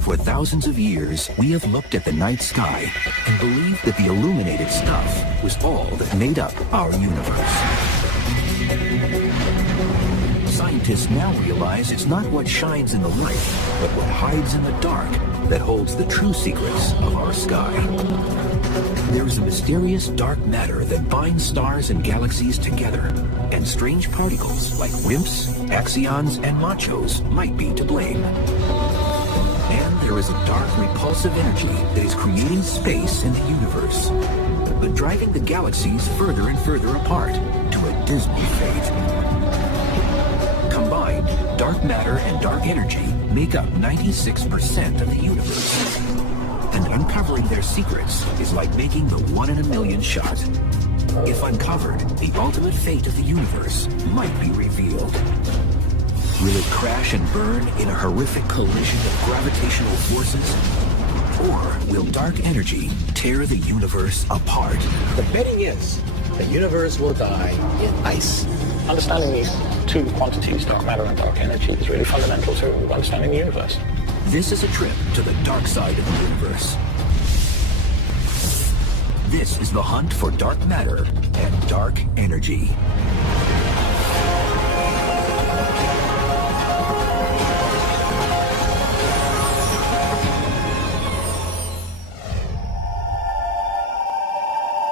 For thousands of years, we have looked at the night sky and believed that the illuminated stuff was all that made up our universe. Scientists now realize it's not what shines in the light, but what hides in the dark that holds the true secrets of our sky. There is a mysterious dark matter that binds stars and galaxies together, and strange particles like WIMPs, axions, and machos might be to blame. And there is a dark, repulsive energy that is creating space in the universe, but driving the galaxies further and further apart to a dismal fate. Combined, dark matter and dark energy make up 96% of the universe. And uncovering their secrets is like making the 1 in a million shot. If uncovered, the ultimate fate of the universe might be revealed. Will it crash and burn in a horrific collision of gravitational forces? Or will dark energy tear the universe apart? The betting is the universe will die in ice. Understanding these two quantities, dark matter and dark energy, is really fundamental to understanding the universe. This is a trip to the dark side of the universe. This is the hunt for dark matter and dark energy.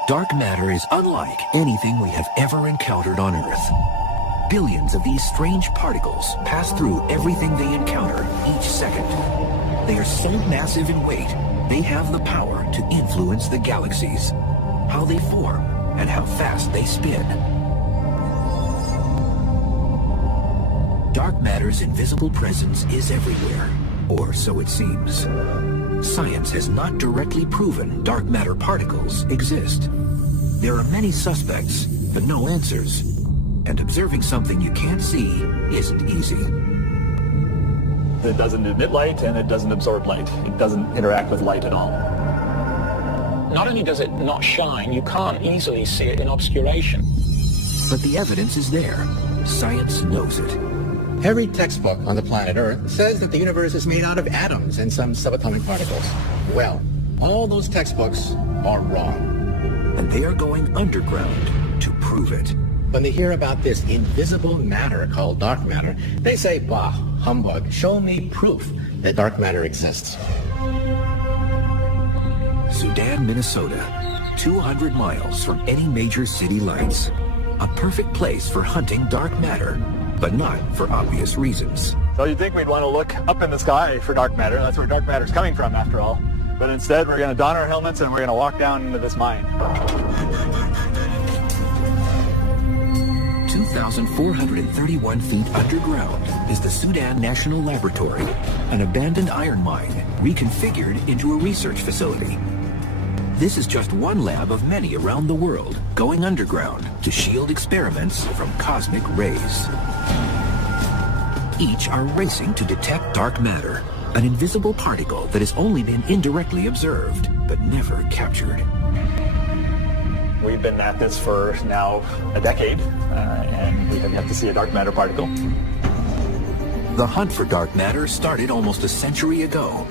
Dark matter is unlike anything we have ever encountered on Earth. Billions of these strange particles pass through everything they encounter each second. They are so massive in weight, they have the power to influence the galaxies, how they form, and how fast they spin. Dark matter's invisible presence is everywhere, or so it seems. Science has not directly proven dark matter particles exist. There are many suspects, but no answers. And observing something you can't see isn't easy. It doesn't emit light and it doesn't absorb light. It doesn't interact with light at all. Not only does it not shine, you can't easily see it in obscuration. But the evidence is there. Science knows it. Every textbook on the planet Earth says that the universe is made out of atoms and some subatomic particles. Well, all those textbooks are wrong. And they are going underground to prove it. When they hear about this invisible matter called dark matter, they say, bah, humbug, show me proof that dark matter exists. Sudan, Minnesota, 200 miles from any major city lights. A perfect place for hunting dark matter, but not for obvious reasons. So you'd think we'd want to look up in the sky for dark matter. That's where dark matter's coming from, after all. But instead, we're going to don our helmets and we're going to walk down into this mine. 2,431 feet underground is the Sudan National Laboratory, an abandoned iron mine reconfigured into a research facility. This is just one lab of many around the world going underground to shield experiments from cosmic rays. Each are racing to detect dark matter, an invisible particle that has only been indirectly observed but never captured. We've been at this for now a decade, and we have yet to see a dark matter particle. The hunt for dark matter started almost a century ago.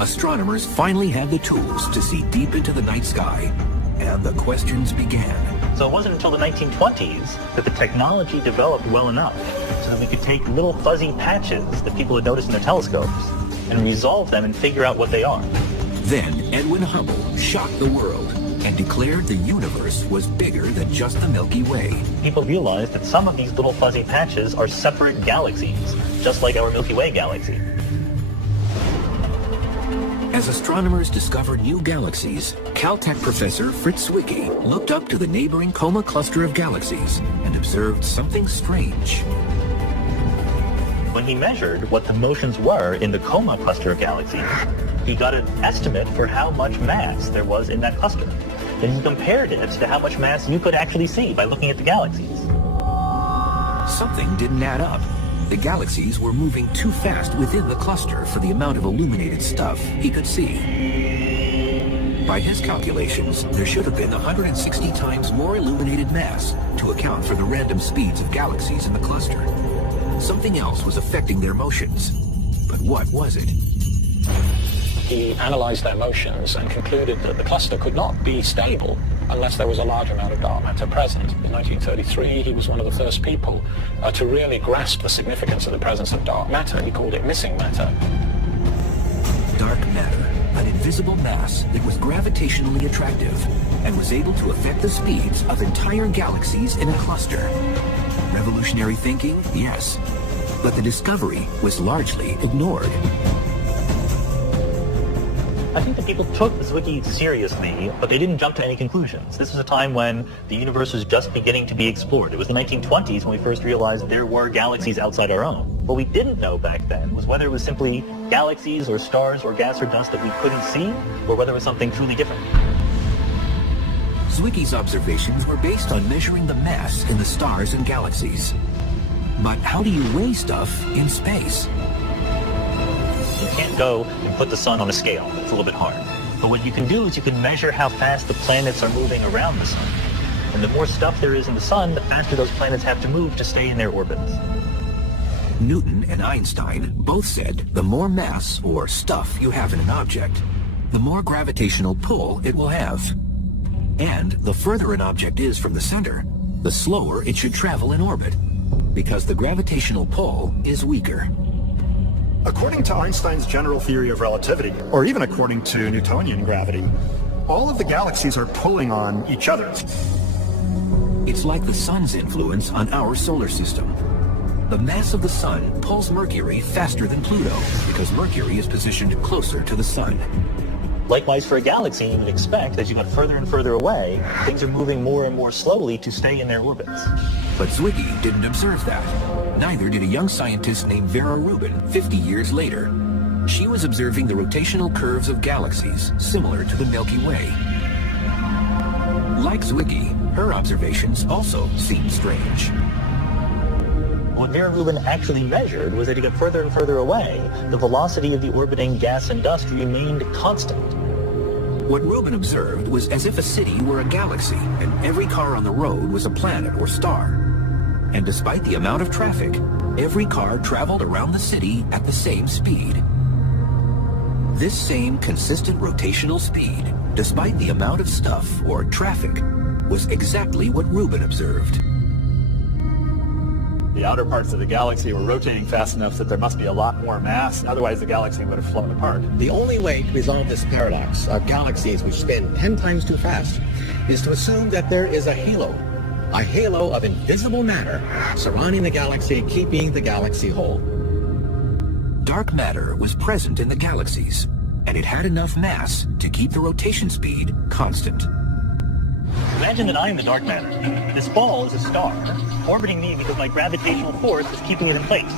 Astronomers finally had the tools to see deep into the night sky, and the questions began. So it wasn't until the 1920s that the technology developed well enough so that we could take little fuzzy patches that people had noticed in their telescopes and resolve them and figure out what they are. Then Edwin Hubble shocked the world and declared the universe was bigger than just the Milky Way. People realized that some of these little fuzzy patches are separate galaxies, just like our Milky Way galaxy. As astronomers discovered new galaxies, Caltech professor Fritz Zwicky looked up to the neighboring Coma cluster of galaxies and observed something strange. When he measured what the motions were in the Coma cluster of galaxies, he got an estimate for how much mass there was in that cluster. Then he compared it to how much mass you could actually see by looking at the galaxies. Something didn't add up. The galaxies were moving too fast within the cluster for the amount of illuminated stuff he could see. By his calculations, there should have been 160 times more illuminated mass to account for the random speeds of galaxies in the cluster. Something else was affecting their motions. But what was it? He analyzed their motions and concluded that the cluster could not be stable unless there was a large amount of dark matter present. In 1933, he was one of the first people to really grasp the significance of the presence of dark matter. He called it missing matter. Dark matter, an invisible mass that was gravitationally attractive and was able to affect the speeds of entire galaxies in a cluster. Revolutionary thinking? Yes. But the discovery was largely ignored. I think that people took Zwicky seriously, but they didn't jump to any conclusions. This was a time when the universe was just beginning to be explored. It was the 1920s when we first realized there were galaxies outside our own. What we didn't know back then was whether it was simply galaxies or stars or gas or dust that we couldn't see, or whether it was something truly different. Zwicky's observations were based on measuring the mass in the stars and galaxies. But how do you weigh stuff in space? You can't go and put the sun on a scale. It's a little bit hard. But what you can do is you can measure how fast the planets are moving around the sun. And the more stuff there is in the sun, the faster those planets have to move to stay in their orbits. Newton and Einstein both said the more mass or stuff you have in an object, the more gravitational pull it will have. And the further an object is from the center, the slower it should travel in orbit, because the gravitational pull is weaker. According to Einstein's general theory of relativity, or even according to Newtonian gravity, all of the galaxies are pulling on each other. It's like the sun's influence on our solar system. The mass of the sun pulls Mercury faster than Pluto, because Mercury is positioned closer to the sun. Likewise, for a galaxy, you would expect, as you got further and further away, things are moving more and more slowly to stay in their orbits. But Zwicky didn't observe that. Neither did a young scientist named Vera Rubin 50 years later. She was observing the rotational curves of galaxies, similar to the Milky Way. Like Zwicky, her observations also seemed strange. What Vera Rubin actually measured was that you got further and further away, the velocity of the orbiting gas and dust remained constant. What Rubin observed was as if a city were a galaxy, and every car on the road was a planet or star. And despite the amount of traffic, every car traveled around the city at the same speed. This same consistent rotational speed, despite the amount of stuff or traffic, was exactly what Rubin observed. The outer parts of the galaxy were rotating fast enough that there must be a lot more mass, otherwise the galaxy would have flown apart. The only way to resolve this paradox of galaxies which spin 10 times too fast is to assume that there is a halo of invisible matter surrounding the galaxy, keeping the galaxy whole. Dark matter was present in the galaxies, and it had enough mass to keep the rotation speed constant. Imagine that I'm the dark matter. This ball is a star, orbiting me because my gravitational force is keeping it in place.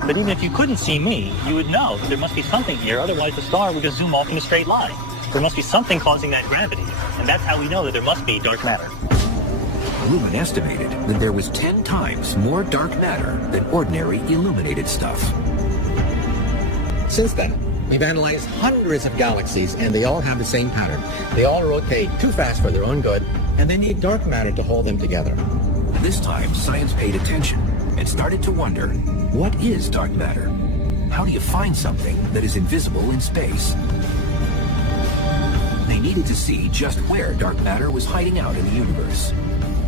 But even if you couldn't see me, you would know that there must be something here, otherwise the star would just zoom off in a straight line. There must be something causing that gravity, and that's how we know that there must be dark matter. Rubin estimated that there was 10 times more dark matter than ordinary illuminated stuff. Since then, we've analyzed hundreds of galaxies, and they all have the same pattern. They all rotate too fast for their own good, and they need dark matter to hold them together. This time, science paid attention and started to wonder, what is dark matter? How do you find something that is invisible in space? They needed to see just where dark matter was hiding out in the universe.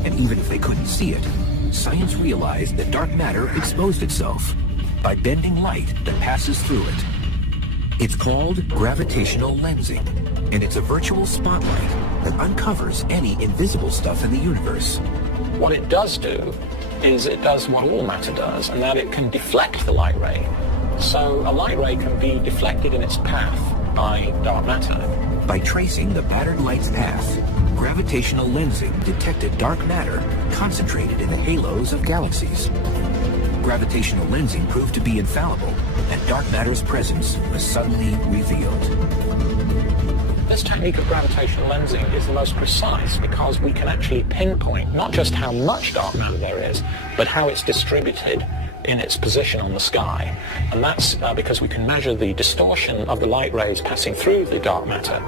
And even if they couldn't see it, science realized that dark matter exposed itself by bending light that passes through it. It's called gravitational lensing, and it's a virtual spotlight that uncovers any invisible stuff in the universe. What it does do is it does what all matter does, and that it can deflect the light ray. So a light ray can be deflected in its path by dark matter. By tracing the battered light's path, gravitational lensing detected dark matter concentrated in the halos of galaxies. Gravitational lensing proved to be infallible, and dark matter's presence was suddenly revealed. This technique of gravitational lensing is the most precise because we can actually pinpoint not just how much dark matter there is, but how it's distributed in its position on the sky. And that's because we can measure the distortion of the light rays passing through the dark matter.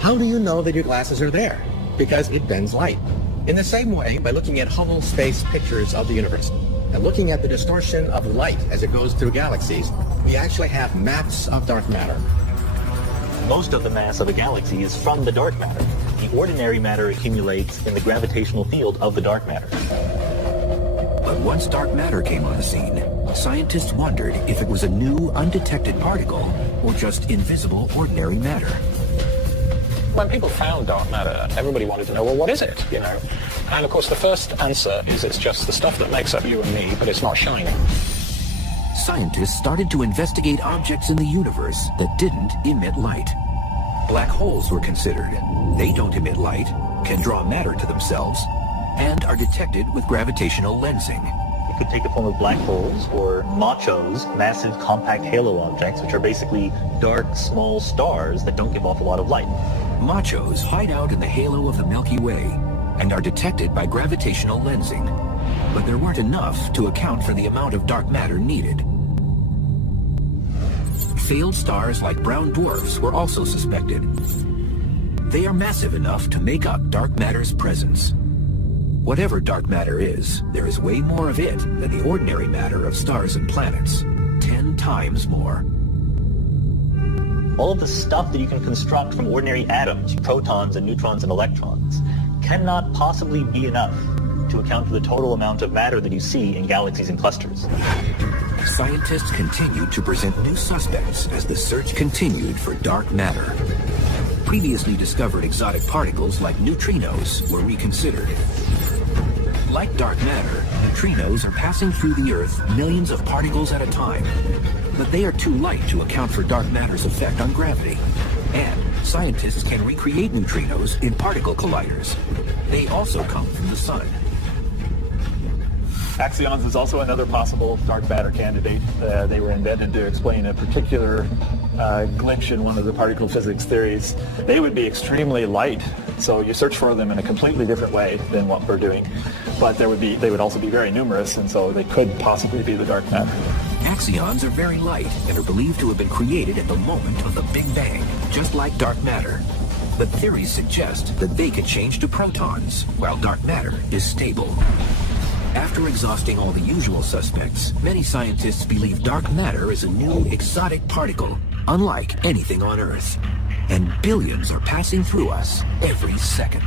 How do you know that your glasses are there? Because it bends light. In the same way, by looking at Hubble space pictures of the universe, and looking at the distortion of light as it goes through galaxies, we actually have maps of dark matter. Most of the mass of a galaxy is from the dark matter. The ordinary matter accumulates in the gravitational field of the dark matter. But once dark matter came on the scene, scientists wondered if it was a new, undetected particle or just invisible, ordinary matter. When people found dark matter, everybody wanted to know, well, what is it, you know? And of course, the first answer is it's just the stuff that makes up you and me, but it's not shining. Scientists started to investigate objects in the universe that didn't emit light. Black holes were considered. They don't emit light, can draw matter to themselves, and are detected with gravitational lensing. It could take the form of black holes or machos, massive compact halo objects, which are basically dark, small stars that don't give off a lot of light. Machos hide out in the halo of the Milky Way and are detected by gravitational lensing. But there weren't enough to account for the amount of dark matter needed. Failed stars like brown dwarfs were also suspected. They are massive enough to make up dark matter's presence. Whatever dark matter is, there is way more of it than the ordinary matter of stars and planets. 10 times more. All of the stuff that you can construct from ordinary atoms, protons and neutrons and electrons, cannot possibly be enough to account for the total amount of matter that you see in galaxies and clusters. Scientists continued to present new suspects as the search continued for dark matter. Previously discovered exotic particles like neutrinos were reconsidered. Like dark matter, neutrinos are passing through the Earth millions of particles at a time, but they are too light to account for dark matter's effect on gravity. And scientists can recreate neutrinos in particle colliders. They also come from the sun. Axions is also another possible dark matter candidate. They were invented to explain a particular glitch in one of the particle physics theories. They would be extremely light, so you search for them in a completely different way than what we're doing. But they would also be very numerous, and so they could possibly be the dark matter. Axions are very light and are believed to have been created at the moment of the Big Bang, just like dark matter. But theories suggest that they could change to protons, while dark matter is stable. After exhausting all the usual suspects, many scientists believe dark matter is a new exotic particle, unlike anything on Earth. And billions are passing through us every second.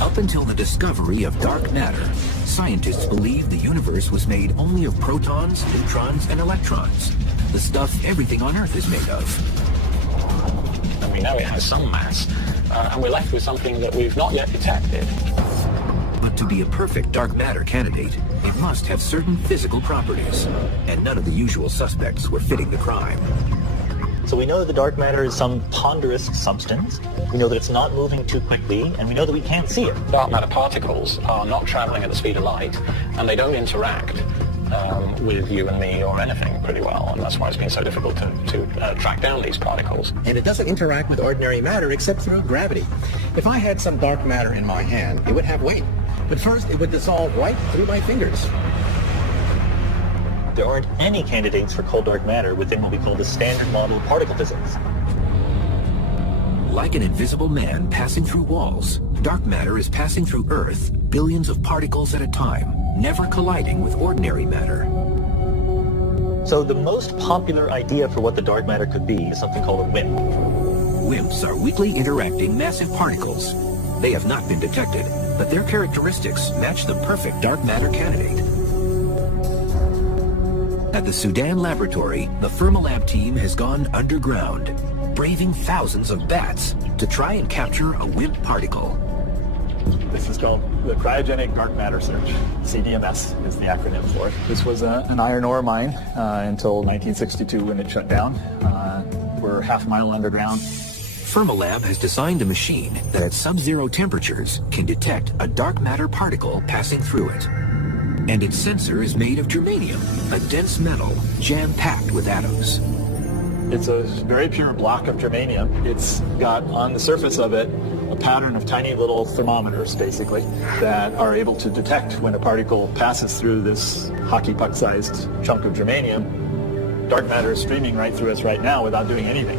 Up until the discovery of dark matter, scientists believed the universe was made only of protons, neutrons, and electrons, the stuff everything on Earth is made of. And we know it has some mass, and we're left with something that we've not yet detected. But to be a perfect dark matter candidate, it must have certain physical properties, and none of the usual suspects were fitting the crime. So we know that the dark matter is some ponderous substance. We know that it's not moving too quickly, and we know that we can't see it. Dark matter particles are not traveling at the speed of light, and they don't interact with you and me or anything pretty well, and that's why it's been so difficult to track down these particles. And it doesn't interact with ordinary matter except through gravity. If I had some dark matter in my hand, it would have weight. But first, it would dissolve right through my fingers. There aren't any candidates for cold dark matter within what we call the standard model of particle physics. Like an invisible man passing through walls, dark matter is passing through Earth billions of particles at a time, never colliding with ordinary matter. So the most popular idea for what the dark matter could be is something called a WIMP. WIMPs are weakly interacting massive particles. They have not been detected, but their characteristics match the perfect dark matter candidate. At the Sudan laboratory, the Fermilab team has gone underground, braving thousands of bats to try and capture a WIMP particle. This is called the Cryogenic Dark Matter Search. CDMS is the acronym for it. This was an iron ore mine until 1962 when it shut down. We're half a mile underground. Fermilab has designed a machine that at sub-zero temperatures can detect a dark matter particle passing through it. And its sensor is made of germanium, a dense metal jam-packed with atoms. It's a very pure block of germanium. It's got on the surface of it a pattern of tiny little thermometers, basically, that are able to detect when a particle passes through this hockey puck-sized chunk of germanium. Dark matter is streaming right through us right now without doing anything.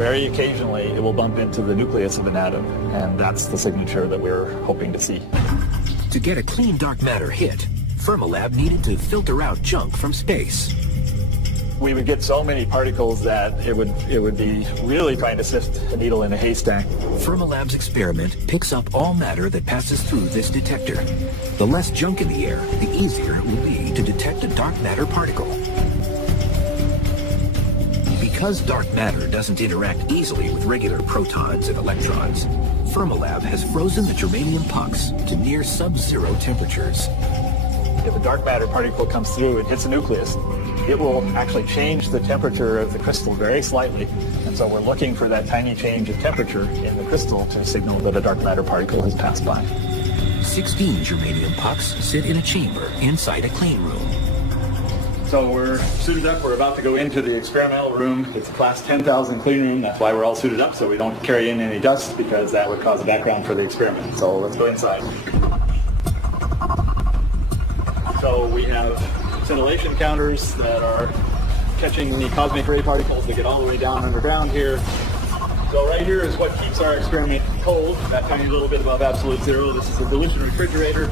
Very occasionally, it will bump into the nucleus of an atom, and that's the signature that we're hoping to see. To get a clean dark matter hit, Fermilab needed to filter out junk from space. We would get so many particles that it would be really trying to sift a needle in a haystack. Fermilab's experiment picks up all matter that passes through this detector. The less junk in the air, the easier it will be to detect a dark matter particle. Because dark matter doesn't interact easily with regular protons and electrons, Fermilab has frozen the germanium pucks to near sub-zero temperatures. If a dark matter particle comes through and hits a nucleus, it will actually change the temperature of the crystal very slightly. And so we're looking for that tiny change of temperature in the crystal to signal that a dark matter particle has passed by. 16 germanium pucks sit in a chamber inside a clean room. So we're suited up. We're about to go into the experimental room. It's a class 10,000 clean room. That's why we're all suited up, so we don't carry in any dust, because that would cause a background for the experiment. So let's go inside. So we have scintillation counters that are catching the cosmic ray particles that get all the way down underground here. So right here is what keeps our experiment cold, that tiny little bit above absolute zero. This is a dilution refrigerator.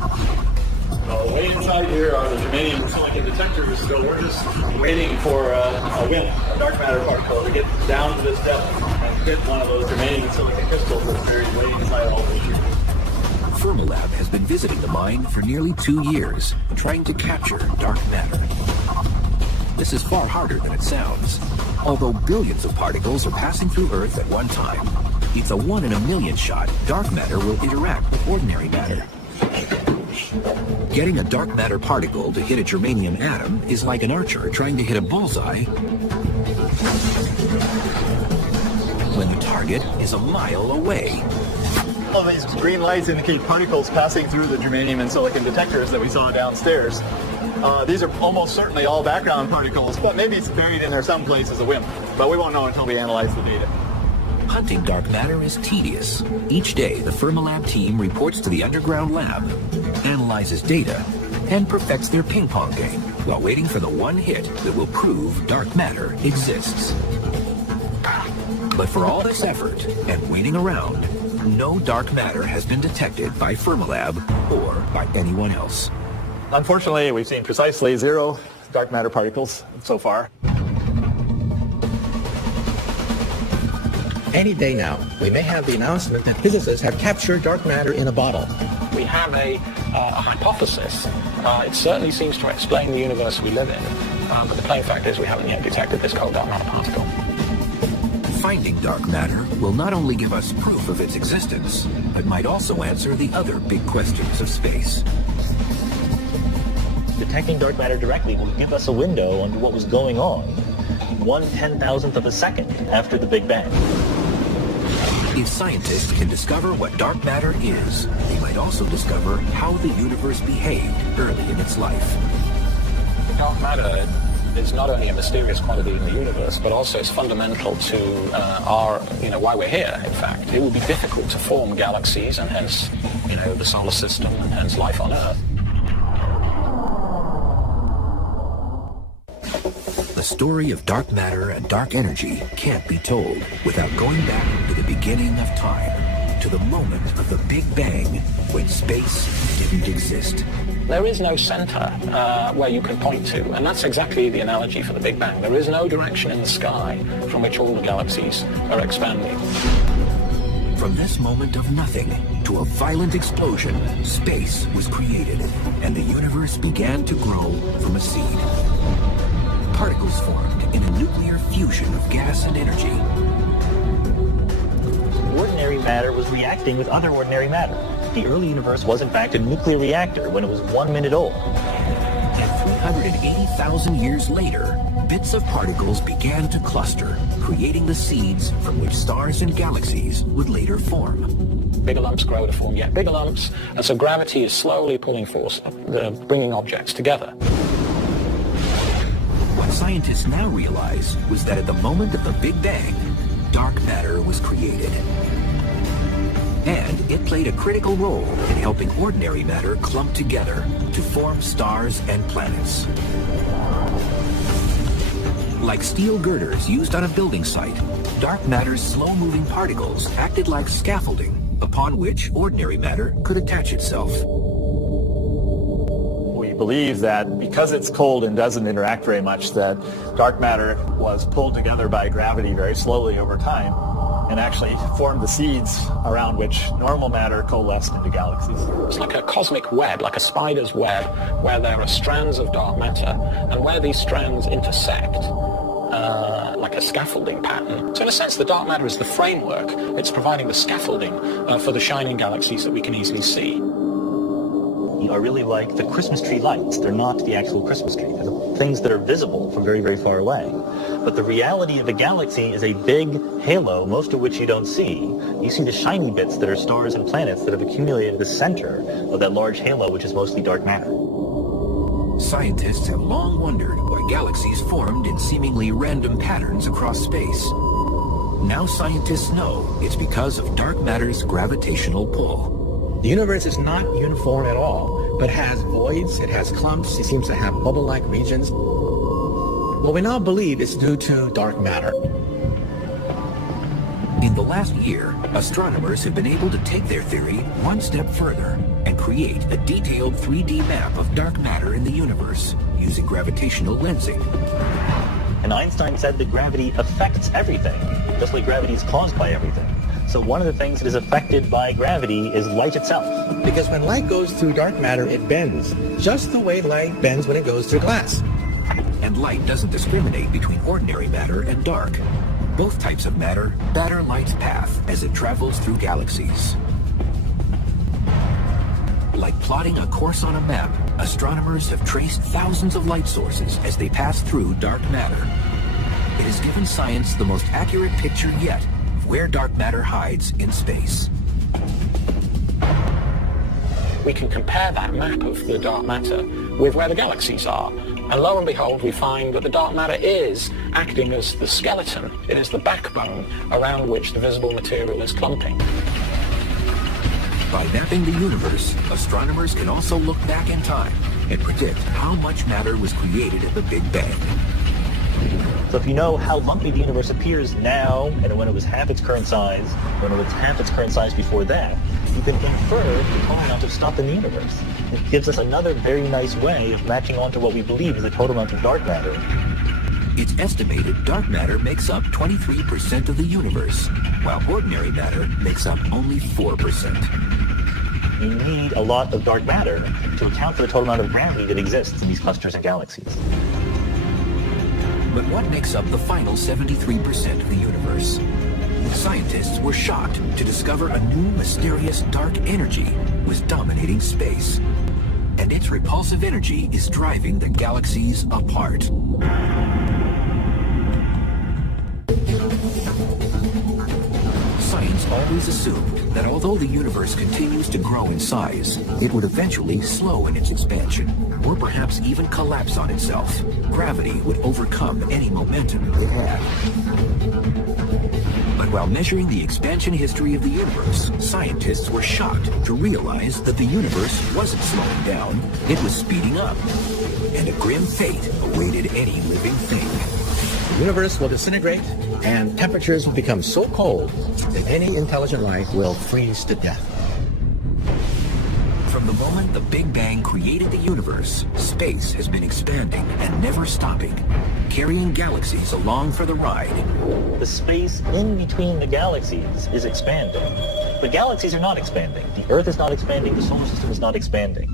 So way inside here are the germanium and silicon detectors, so we're just waiting for a WIMP, a dark matter particle, to get down to this depth and hit one of those germanium and silicon crystals that's buried way inside all these here. Fermilab has been visiting the mine for nearly 2 years, trying to capture dark matter. This is far harder than it sounds. Although billions of particles are passing through Earth at one time, it's a 1 in a million shot dark matter will interact with ordinary matter. Getting a dark matter particle to hit a germanium atom is like an archer trying to hit a bullseye when the target is a mile away. All of these green lights indicate particles passing through the germanium and silicon detectors that we saw downstairs. These are almost certainly all background particles, but maybe it's buried in there someplace as a WIMP. But we won't know until we analyze the data. Hunting dark matter is tedious. Each day, the Fermilab team reports to the underground lab, analyzes data, and perfects their ping-pong game while waiting for the one hit that will prove dark matter exists. But for all this effort and waiting around, no dark matter has been detected by Fermilab or by anyone else. Unfortunately, we've seen precisely 0 dark matter particles so far. Any day now, we may have the announcement that physicists have captured dark matter in a bottle. We have a hypothesis. It certainly seems to explain the universe we live in, but the plain fact is we haven't yet detected this cold dark matter particle. Finding dark matter will not only give us proof of its existence, but might also answer the other big questions of space. Detecting dark matter directly will give us a window on what was going on 1/10,000th of a second after the Big Bang. If scientists can discover what dark matter is, they might also discover how the universe behaved early in its life. Dark matter is not only a mysterious quantity in the universe, but also is fundamental to why we're here, in fact. It would be difficult to form galaxies and hence, the solar system and hence life on Earth. The story of dark matter and dark energy can't be told without going back to the beginning of time, to the moment of the Big Bang, when space didn't exist. There is no center where you can point to, and that's exactly the analogy for the Big Bang. There is no direction in the sky from which all the galaxies are expanding. From this moment of nothing to a violent explosion, space was created, and the universe began to grow from a seed. Particles formed in a nuclear fusion of gas and energy. Ordinary matter was reacting with other ordinary matter. The early universe was in fact a nuclear reactor when it was 1 minute old. And 380,000 years later, bits of particles began to cluster, creating the seeds from which stars and galaxies would later form. Bigger lumps grow to form yet bigger lumps, and so gravity is slowly pulling force, bringing objects together. What scientists now realize was that at the moment of the Big Bang, dark matter was created. And it played a critical role in helping ordinary matter clump together to form stars and planets. Like steel girders used on a building site, dark matter's slow-moving particles acted like scaffolding upon which ordinary matter could attach itself. We believe that because it's cold and doesn't interact very much, that dark matter was pulled together by gravity very slowly over time and actually formed the seeds around which normal matter coalesced into galaxies. It's like a cosmic web, like a spider's web, where there are strands of dark matter, and where these strands intersect, like a scaffolding pattern. So in a sense, the dark matter is the framework. It's providing the scaffolding for the shining galaxies that we can easily see. Are really like the Christmas tree lights. They're not the actual Christmas tree. They're the things that are visible from very, very far away. But the reality of a galaxy is a big halo, most of which you don't see. You see the shiny bits that are stars and planets that have accumulated at the center of that large halo, which is mostly dark matter. Scientists have long wondered why galaxies formed in seemingly random patterns across space. Now scientists know it's because of dark matter's gravitational pull. The universe is not uniform at all, but has voids, it has clumps, it seems to have bubble-like regions. Well, we now believe it's due to dark matter. In the last year, astronomers have been able to take their theory one step further and create a detailed 3D map of dark matter in the universe using gravitational lensing. And Einstein said that gravity affects everything, just like gravity is caused by everything. So one of the things that is affected by gravity is light itself. Because when light goes through dark matter, it bends, just the way light bends when it goes through glass. And light doesn't discriminate between ordinary matter and dark. Both types of matter batter light's path as it travels through galaxies. Like plotting a course on a map, astronomers have traced thousands of light sources as they pass through dark matter. It has given science the most accurate picture yet of where dark matter hides in space. We can compare that map of the dark matter with where the galaxies are. And lo and behold, we find that the dark matter is acting as the skeleton. It is the backbone around which the visible material is clumping. By mapping the universe, astronomers can also look back in time and predict how much matter was created at the Big Bang. So if you know how lumpy the universe appears now, and when it was half its current size, when it was half its current size before that, you can infer the total amount of stuff in the universe. It gives us another very nice way of matching onto what we believe is the total amount of dark matter. It's estimated dark matter makes up 23% of the universe, while ordinary matter makes up only 4%. You need a lot of dark matter to account for the total amount of gravity that exists in these clusters of galaxies. But what makes up the final 73% of the universe? Scientists were shocked to discover a new mysterious dark energy was dominating space. And its repulsive energy is driving the galaxies apart. Science always assumed that although the universe continues to grow in size, it would eventually slow in its expansion, or perhaps even collapse on itself. Gravity would overcome any momentum it had. But while measuring the expansion history of the universe, scientists were shocked to realize that the universe wasn't slowing down, it was speeding up. And a grim fate awaited any living thing. The universe will disintegrate, and temperatures will become so cold that any intelligent life will freeze to death. From the moment the Big Bang created the universe, space has been expanding and never stopping, carrying galaxies along for the ride. The space in between the galaxies is expanding. The galaxies are not expanding. The Earth is not expanding. The solar system is not expanding.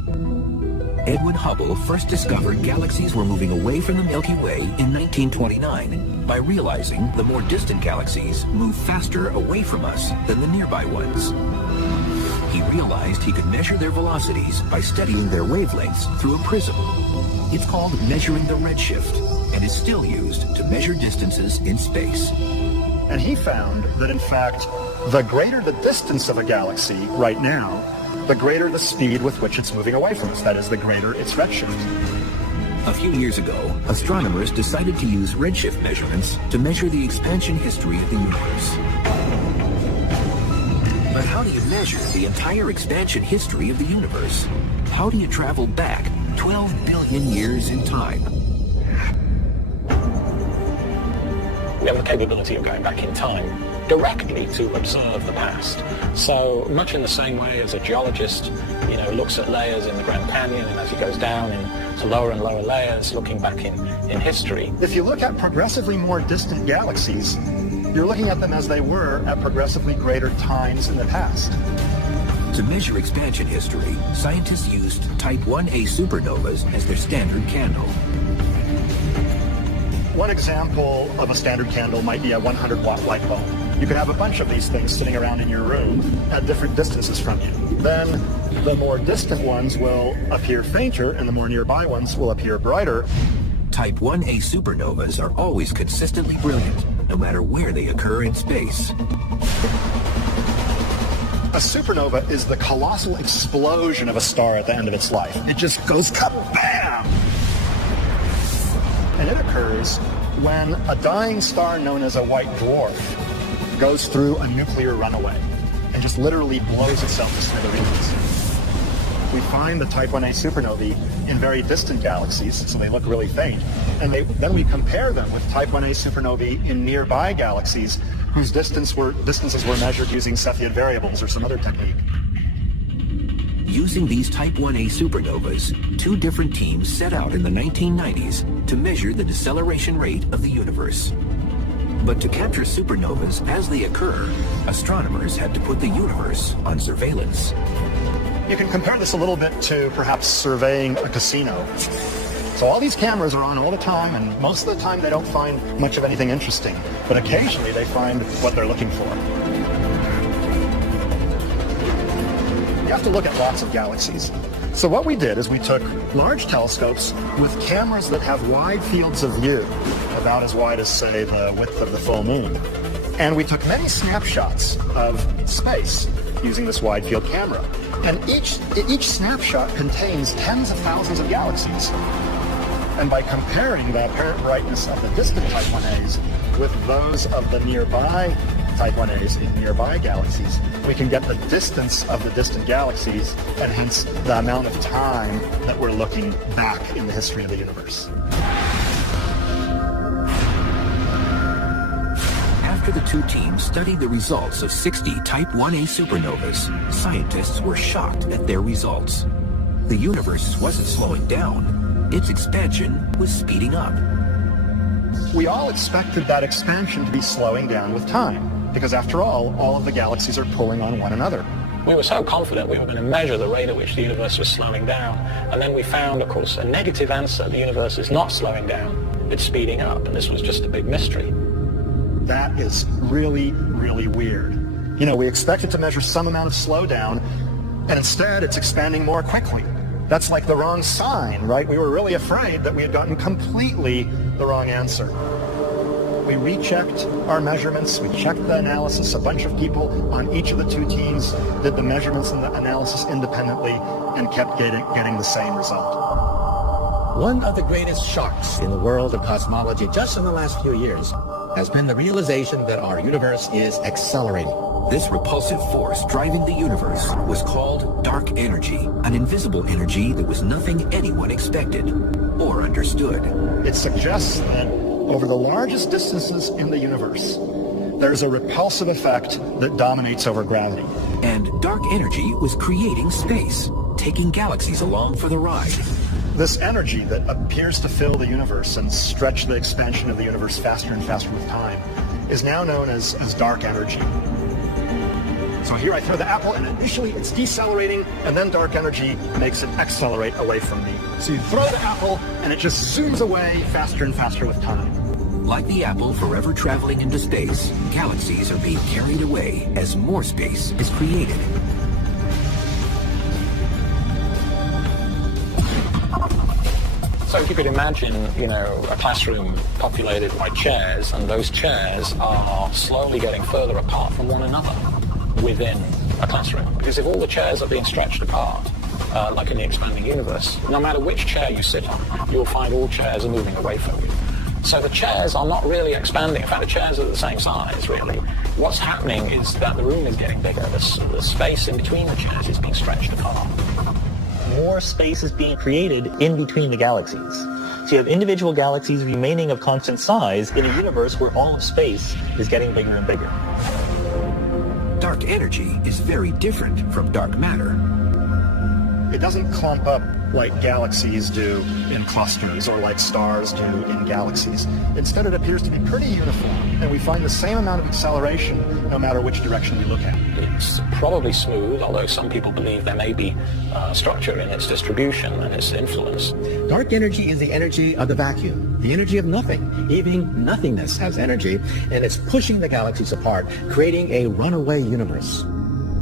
Edwin Hubble first discovered galaxies were moving away from the Milky Way in 1929 by realizing the more distant galaxies move faster away from us than the nearby ones. He realized he could measure their velocities by studying their wavelengths through a prism. It's called measuring the redshift and is still used to measure distances in space. And he found that, in fact, the greater the distance of a galaxy right now, the greater the speed with which it's moving away from us. That is, the greater its redshift. A few years ago, astronomers decided to use redshift measurements to measure the expansion history of the universe. But how do you measure the entire expansion history of the universe? How do you travel back 12 billion years in time? we have the capability of going back in time directly to observe the past. So much in the same way as a geologist, looks at layers in the Grand Canyon, and as he goes down into lower and lower layers, looking back in history. If you look at progressively more distant galaxies, you're looking at them as they were at progressively greater times in the past. To measure expansion history, scientists used Type 1a supernovas as their standard candle. One example of a standard candle might be a 100-watt light bulb. You can have a bunch of these things sitting around in your room at different distances from you. Then the more distant ones will appear fainter and the more nearby ones will appear brighter. Type 1a supernovas are always consistently brilliant, no matter where they occur in space. A supernova is the colossal explosion of a star at the end of its life. It just goes kabam! And it occurs when a dying star known as a white dwarf goes through a nuclear runaway and just literally blows itself to smithereens. We find the Type 1a supernovae in very distant galaxies, so they look really faint, and then we compare them with Type 1a supernovae in nearby galaxies whose distances were measured using Cepheid variables or some other technique. Using these Type 1a supernovas, two different teams set out in the 1990s to measure the deceleration rate of the universe. But to capture supernovas as they occur, astronomers had to put the universe on surveillance. You can compare this a little bit to perhaps surveying a casino. So all these cameras are on all the time, and most of the time they don't find much of anything interesting, but occasionally they find what they're looking for. You have to look at lots of galaxies. So what we did is we took large telescopes with cameras that have wide fields of view, about as wide as, say, the width of the full moon. And we took many snapshots of space using this wide field camera. And each snapshot contains tens of thousands of galaxies. And by comparing the apparent brightness of the distant Type 1As with those of the nearby Type 1As in nearby galaxies, we can get the distance of the distant galaxies and hence the amount of time that we're looking back in the history of the universe. After the two teams studied the results of 60 Type 1a supernovas, scientists were shocked at their results. The universe wasn't slowing down. Its expansion was speeding up. We all expected that expansion to be slowing down with time, because after all of the galaxies are pulling on one another. We were so confident we were going to measure the rate at which the universe was slowing down, and then we found, of course, a negative answer. The universe is not slowing down, it's speeding up, and this was just a big mystery. That is really, really weird. We expected to measure some amount of slowdown, and instead it's expanding more quickly. That's like the wrong sign, right? We were really afraid that we had gotten completely the wrong answer. We rechecked our measurements, we checked the analysis. A bunch of people on each of the two teams did the measurements and the analysis independently and kept getting the same result. One of the greatest shocks in the world of cosmology just in the last few years has been the realization that our universe is accelerating. This repulsive force driving the universe was called dark energy, an invisible energy that was nothing anyone expected or understood. It suggests that over the largest distances in the universe, there's a repulsive effect that dominates over gravity. And dark energy was creating space, taking galaxies along for the ride. This energy that appears to fill the universe and stretch the expansion of the universe faster and faster with time is now known as dark energy. So here I throw the apple, and initially it's decelerating, and then dark energy makes it accelerate away from me. So you throw the apple, and it just zooms away faster and faster with time. Like the apple forever traveling into space, galaxies are being carried away as more space is created. So if you could imagine, a classroom populated by chairs, and those chairs are slowly getting further apart from one another within a classroom. Because if all the chairs are being stretched apart, like in the expanding universe, no matter which chair you sit on, you'll find all chairs are moving away from you. So the chairs are not really expanding. In fact, the chairs are the same size, really. What's happening is that the room is getting bigger. The space in between the chairs is being stretched apart. More space is being created in between the galaxies. So you have individual galaxies remaining of constant size in a universe where all of space is getting bigger and bigger. Dark energy is very different from dark matter. It doesn't clump up like galaxies do in clusters or like stars do in galaxies. Instead, it appears to be pretty uniform, and we find the same amount of acceleration no matter which direction we look at. It's probably smooth, although some people believe there may be structure in its distribution and its influence. Dark energy is the energy of the vacuum, the energy of nothing. Even nothingness has energy, and it's pushing the galaxies apart, creating a runaway universe.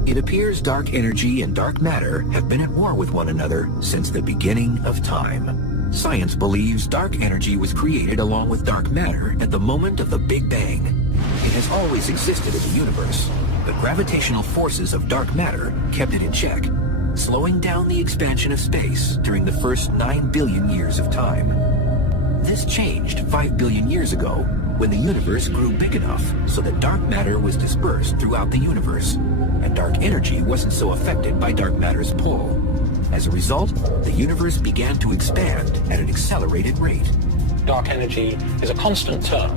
It appears dark energy and dark matter have been at war with one another since the beginning of time. Science believes dark energy was created along with dark matter at the moment of the Big Bang. It has always existed in the universe, but gravitational forces of dark matter kept it in check, slowing down the expansion of space during the first 9 billion years of time. This changed 5 billion years ago when the universe grew big enough so that dark matter was dispersed throughout the universe, and dark energy wasn't so affected by dark matter's pull. As a result, the universe began to expand at an accelerated rate. Dark energy is a constant term.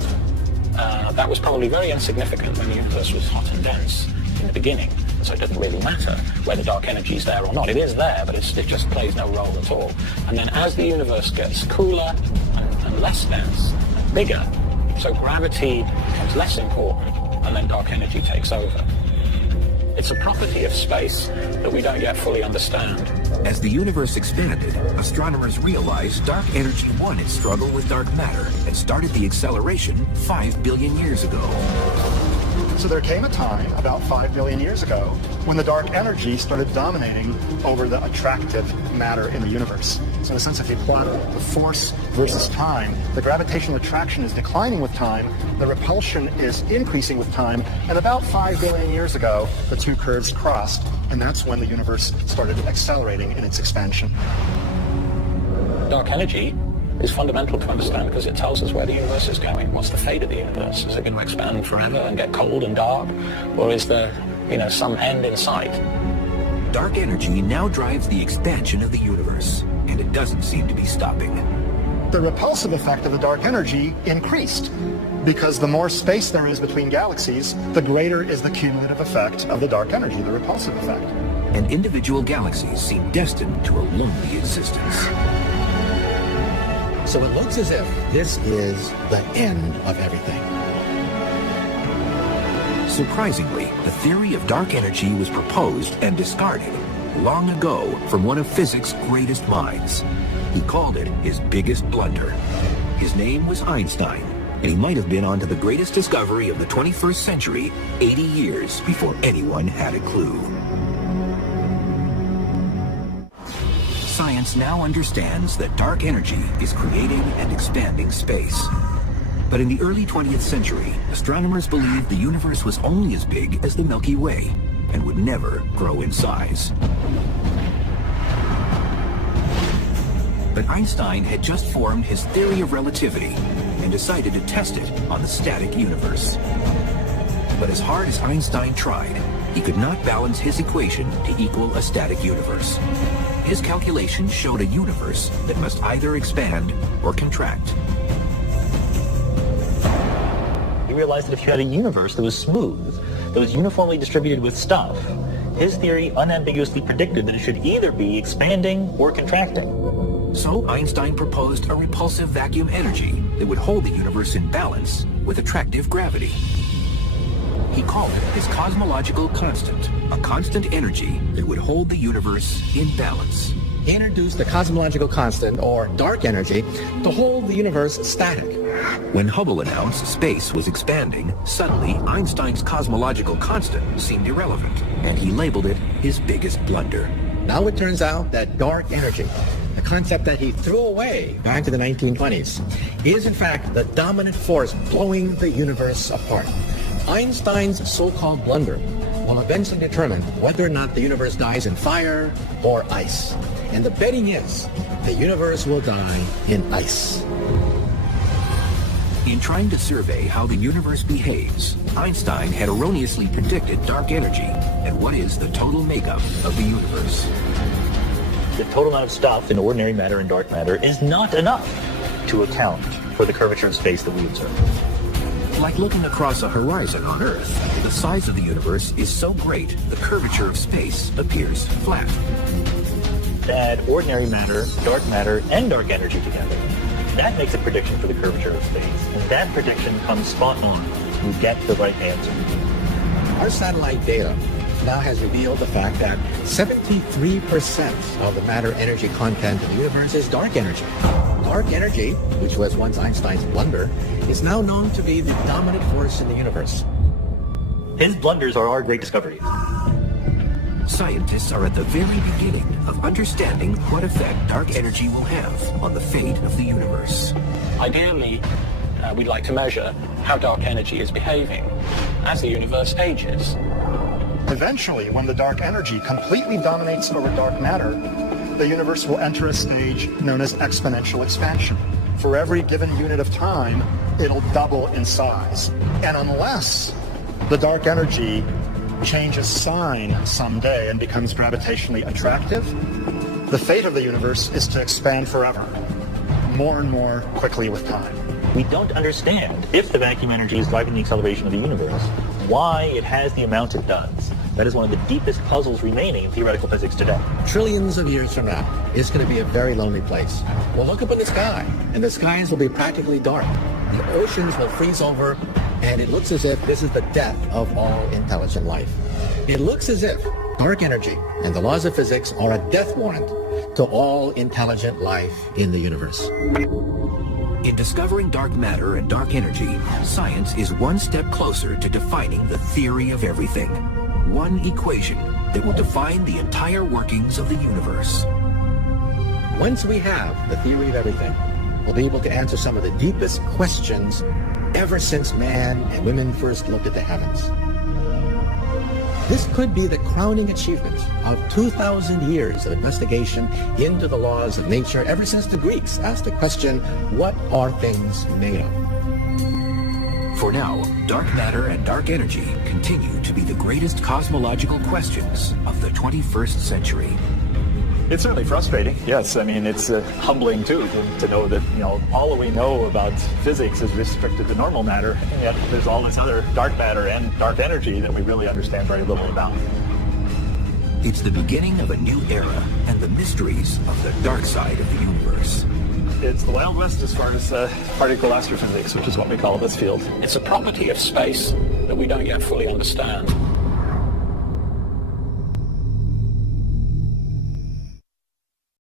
That was probably very insignificant when the universe was hot and dense in the beginning, so it doesn't really matter whether dark energy is there or not. It is there, but it just plays no role at all. And then as the universe gets cooler and less dense, bigger, so gravity becomes less important, and then dark energy takes over. It's a property of space that we don't yet fully understand. As the universe expanded, astronomers realized dark energy won its struggle with dark matter and started the acceleration 5 billion years ago. So there came a time, about 5 billion years ago, when the dark energy started dominating over the attractive matter in the universe. So in a sense, if you plot the force versus time, the gravitational attraction is declining with time, the repulsion is increasing with time, and about 5 billion years ago, the two curves crossed, and that's when the universe started accelerating in its expansion. Dark energy is fundamental to understand because it tells us where the universe is going. What's the fate of the universe? Is it going to expand forever and get cold and dark? Or is there, some end in sight? Dark energy now drives the expansion of the universe, and it doesn't seem to be stopping. The repulsive effect of the dark energy increased because the more space there is between galaxies, the greater is the cumulative effect of the dark energy, the repulsive effect. And individual galaxies seem destined to a lonely existence. So it looks as if this is the end of everything. Surprisingly, the theory of dark energy was proposed and discarded long ago from one of physics' greatest minds. He called it his biggest blunder. His name was Einstein, and he might have been onto the greatest discovery of the 21st century 80 years before anyone had a clue. Science now understands that dark energy is creating and expanding space. But in the early 20th century, astronomers believed the universe was only as big as the Milky Way and would never grow in size. But Einstein had just formed his theory of relativity and decided to test it on the static universe. But as hard as Einstein tried, he could not balance his equation to equal a static universe. His calculations showed a universe that must either expand or contract. He realized that if you had a universe that was smooth, that was uniformly distributed with stuff, his theory unambiguously predicted that it should either be expanding or contracting. So Einstein proposed a repulsive vacuum energy that would hold the universe in balance with attractive gravity. He called it his cosmological constant, a constant energy that would hold the universe in balance. He introduced the cosmological constant, or dark energy, to hold the universe static. When Hubble announced space was expanding, suddenly Einstein's cosmological constant seemed irrelevant, and he labeled it his biggest blunder. Now it turns out that dark energy, the concept that he threw away back in the 1920s, is in fact the dominant force blowing the universe apart. Einstein's so-called blunder will eventually determine whether or not the universe dies in fire or ice. And the betting is the universe will die in ice. In trying to survey how the universe behaves, Einstein had erroneously predicted dark energy and what is the total makeup of the universe. The total amount of stuff in ordinary matter and dark matter is not enough to account for the curvature of space that we observe. Like looking across a horizon on Earth, the size of the universe is so great the curvature of space appears flat. Add ordinary matter, and dark energy together. That makes a prediction for the curvature of space, and that prediction comes spot on. We get the right answer. Our satellite data now has revealed the fact that 73% of the matter-energy content of the universe is dark energy. Dark energy, which was once Einstein's blunder, is now known to be the dominant force in the universe. His blunders are our great discoveries. Scientists are at the very beginning of understanding what effect dark energy will have on the fate of the universe. Ideally, we'd like to measure how dark energy is behaving as the universe ages. Eventually, when the dark energy completely dominates over dark matter, the universe will enter a stage known as exponential expansion. For every given unit of time, it'll double in size. And unless the dark energy changes sign someday and becomes gravitationally attractive, the fate of the universe is to expand forever, more and more quickly with time. We don't understand, if the vacuum energy is driving the acceleration of the universe, why it has the amount it does. That is one of the deepest puzzles remaining in theoretical physics today. Trillions of years from now, it's going to be a very lonely place. We'll look up in the sky, and the skies will be practically dark. The oceans will freeze over, and it looks as if this is the death of all intelligent life. It looks as if dark energy and the laws of physics are a death warrant to all intelligent life in the universe. In discovering dark matter and dark energy, science is one step closer to defining the theory of everything. One equation that will define the entire workings of the universe. Once we have the theory of everything, we'll be able to answer some of the deepest questions ever since man and women first looked at the heavens. This could be the crowning achievement of 2,000 years of investigation into the laws of nature ever since the Greeks asked the question, what are things made of? For now, dark matter and dark energy continue to be the greatest cosmological questions of the 21st century. It's certainly frustrating, yes. I mean, it's humbling, too, to know that, all that we know about physics is restricted to normal matter, and yet there's all this other dark matter and dark energy that we really understand very little about. It's the beginning of a new era and the mysteries of the dark side of the universe. It's the Wild West as far as particle astrophysics, which is what we call this field. It's a property of space that we don't yet fully understand.